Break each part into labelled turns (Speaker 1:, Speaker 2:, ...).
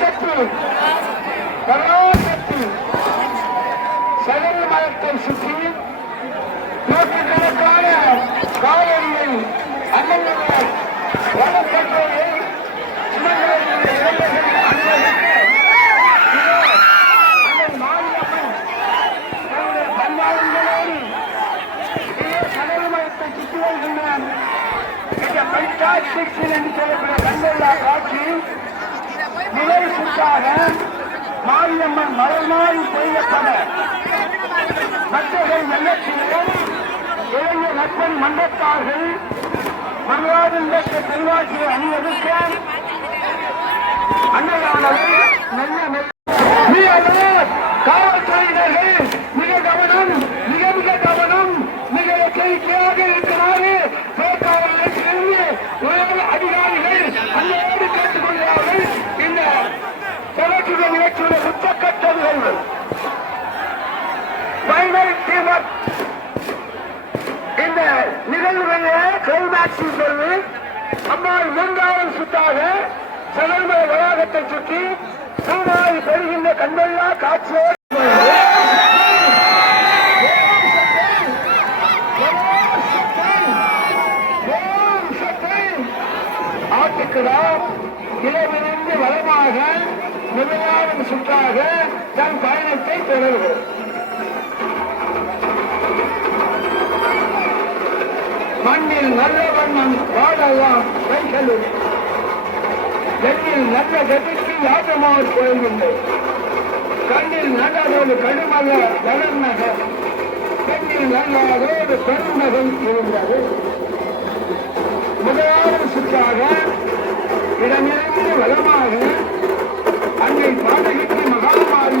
Speaker 1: சக்தி பராசக்தி சகல சுற்றி நூற்றுக்கணக்கான காவலியை அண்ணன்கள் இந்த என்று சொல்லக்கூடிய கண்கொள்ளா காட்சி. நிலை சுற்றாக மாரியம்மன் மலர்மாறி செய்யப்பட பக்தர்கள் வெள்ளச்சிலும் இளைஞர் நட்பன் மன்றத்தார்கள் வரலாறு செல்வாக்கியை அணிவகுக்க அன்னையானவர் மெல்ல மெல்ல. காவல்துறையினர்கள் நிகழ்வுகளிலே கிளைமேக்ஸ் என்பது அம்மாள் சுற்றாக சகல்மலை வளாகத்தை சுற்றி சூடாய் பெறுகின்ற கண்கொள்ளா காட்சியோடு ஆட்டுக்கிறா இளவிலிருந்து வளமாக முதலாவது சுற்றாக தன் பயணத்தை தொடர்கிறது மண்ணில் நல்ல வண்ணம் வாழலாம் கைகளும் எண்ணில் நல்ல கதிக்கு யாதமார் கோயில்லை கண்ணில் நல்லதோடு கடுமல்ல ஜலநகர் பெண்ணில் நல்லதோடு பெருநகம் இருந்தது. முதலாவது சுற்றாக இடமிருந்து வளமாக அன்னை பாடகிக்கு மகாமாரி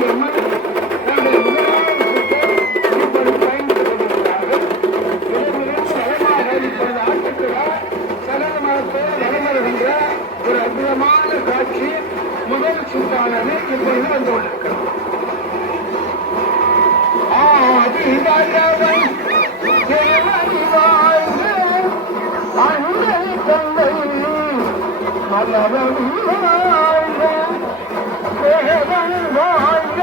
Speaker 1: அன்னை தந்தை மலரன் வாழ்க தேவன் வாழ்க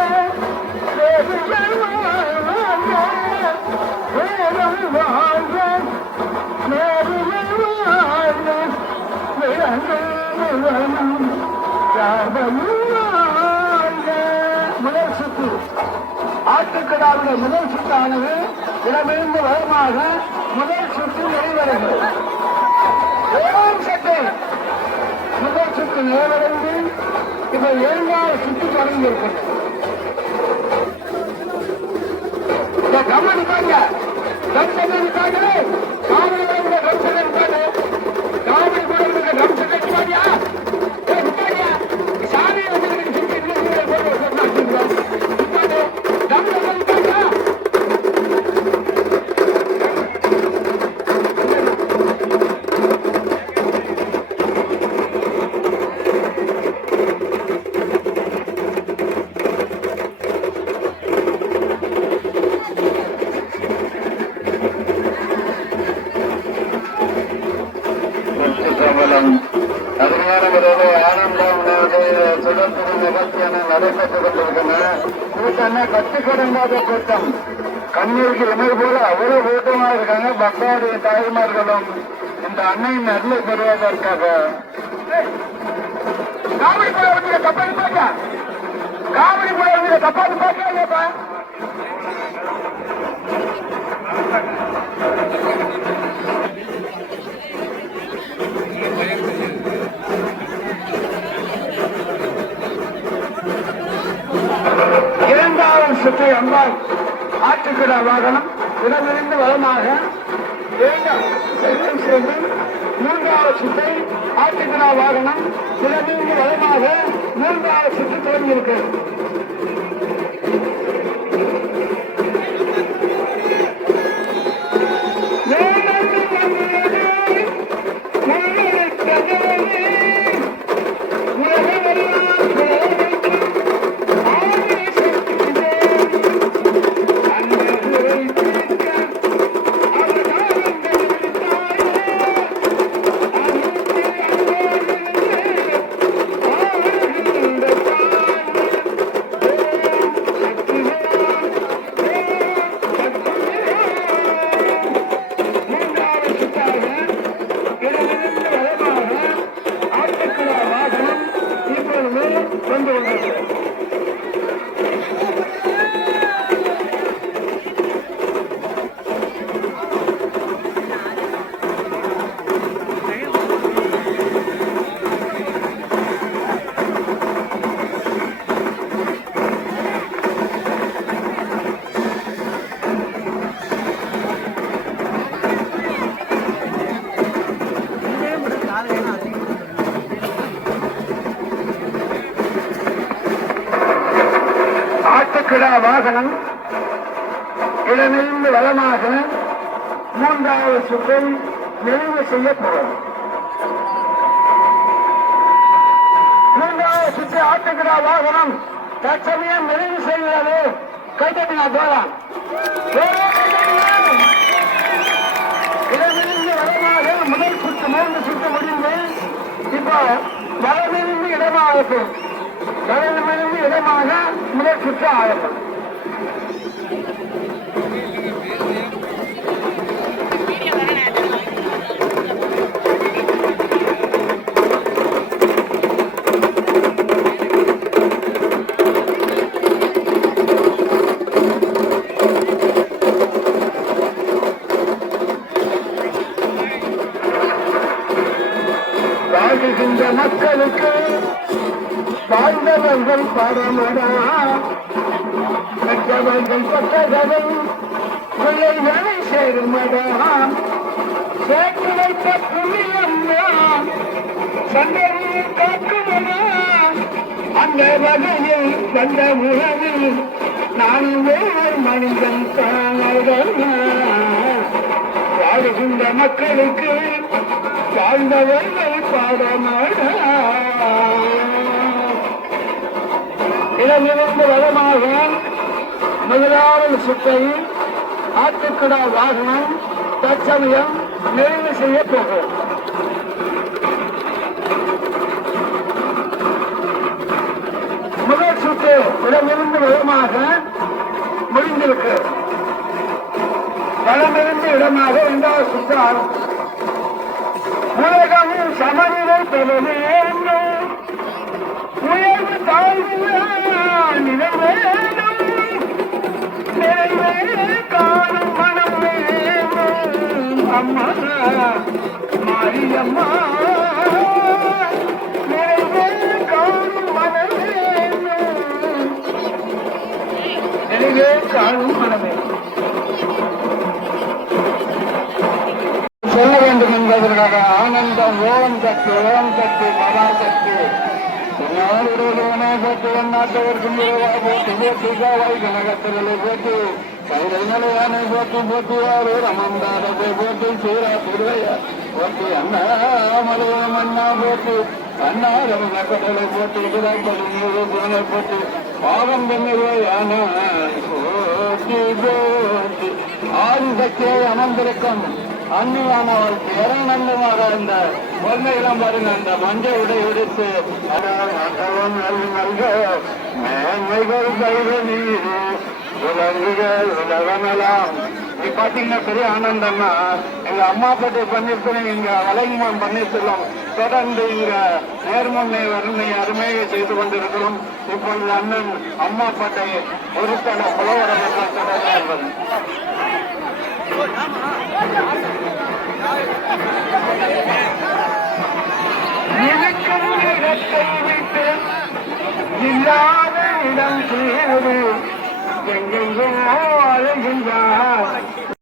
Speaker 1: தேவன் வாழ்க தேவன் வாழ்க நேருவன் வாழ்க விளங்குவனும் ராவன் வாழ்க முதல் சுத்து ஆட்டுக்கடாவுடைய முதல் சுத்தானது இடமிருந்து வருமாக முதல் சுற்று நிறைவடைகிறது முதல் சுற்று நிறைவடைந்து இப்ப இரண்டாவது சுற்று தொடங்கி இருக்கிறது அருமையான முறையில் ஆனந்தம் சுதந்திர நிகழ்ச்சியான நடைபெற்றுக் கொண்டிருக்கின்றன. கூட்டம்னா கட்டுக்கடங்காத கூட்டம். கண்ணீருக்கு இணை போல அவ்வளவு கூட்டமா இருக்காங்க. பக்தாவுடைய தாய்மார்களும் இந்த அன்னையின் நல்ல பெறுவதற்காக. காமெடி போல வந்து தப்பாது பார்க்க? காவிரி போல வந்து தப்பாது பாக்க இரண்டாவது சுற்றி அம்பாள் ஆற்றுக்கிற வாகனம் இடமிருந்து வளமாக சேர்ந்து மூன்றாவது சுற்றை ஆற்றுக்கிடா வாகனம் இடமிருந்து வளமாக மூன்றாவது சுற்று தொடங்கி வந்து கொண்டிருக்கிறது மூன்றாவது சுற்றை நிறைவு செய்ய போகிறோம் மூன்றாவது சுற்று ஆட்டுகிற வாகனம் தற்சமயம் நிறைவு செய்கிறது. கைத்தட்டினா போலாம் இடமிருந்து இடமாக முதல் சுற்று மூன்று சுற்று முடிந்து இப்போ வலமிருந்து இடமாக வலமிருந்து இடமாக முதல் சுற்று ஆகப்படும் வாழ்ந்தவர்கள் பரமடா பெற்றவர்கள் பட்டதவை பிள்ளைகளை சேருமடா சேர்த்து வைத்த புண்ணியம்மா சந்ததியை காக்குமடா அந்த வகையில் வந்த உலகில் நானும் வேறு மனிதன் தானதா வாழுகின்ற மக்களுக்கு வாழ்ந்தவர்கள் பாடமாடா இடமிருந்து வளமாக முதலாவது சுற்றை ஆட்டுக்கடா வாகனம் தற்சமயம் நிறைவு செய்ய முதல் சுற்று இடமிருந்து வளமாக முடிந்திருக்கு. வளமிருந்து இடமாக இரண்டாவது சுற்று ஆரம்பம் உலகம் சமநிலை பெற வேண்டும் உயர்வு தாழ்வு நிறைவேறும் நிறைவே காணும் மனம் வேண்டும் அம்மா மாரியம்மா சொல்ல வேண்டும் என்பதற்காக ஆனந்தம் ஓரம் தட்டு ஓரம் தட்டு மகா தட்டு நாட்டு நாட்டவர்க்கும் போட்டு போட்டு காவாய் கனகத்திரலை போட்டு கயிறை நிலையானை போட்டு போட்டுவாரு ரமந்தாரத்தை போட்டு சீரா திருவையா போட்டு அண்ணாமலையம் அண்ணா போட்டு அண்ணாரம் கடலை போட்டு கிடாக்கள் நீரை போட்டு பாவம் தன்மையான போட்டி போட்டி ஆதிசக்தியை அமர்ந்திருக்கும் அன்னியானவள் பேரணந்தமாக இந்த பொன்மையிடம் பாருங்க அந்த மஞ்சள் உடை உடைத்து அடவன் நல்க மேன்மைகள் கைது நீரு உலங்குகள் உலகமெல்லாம். இது பாத்தீங்கன்னா பெரிய ஆனந்தம்னா எங்க அம்மா பட்டி பண்ணிருக்கணும் இங்க வலைமான் பண்ணிருக்கிறோம். தொடர்ந்து இங்க நேர்முன்னை வறுமை அருமையை செய்து கொண்டிருக்கிறோம். இப்பொழுது அண்ணன் அம்மா பட்டை ஒருத்தட புலவரங்கள் தொடர்ந்து இல்லாத இடம் சேரும் எங்கெங்கோ அழுகின்றார்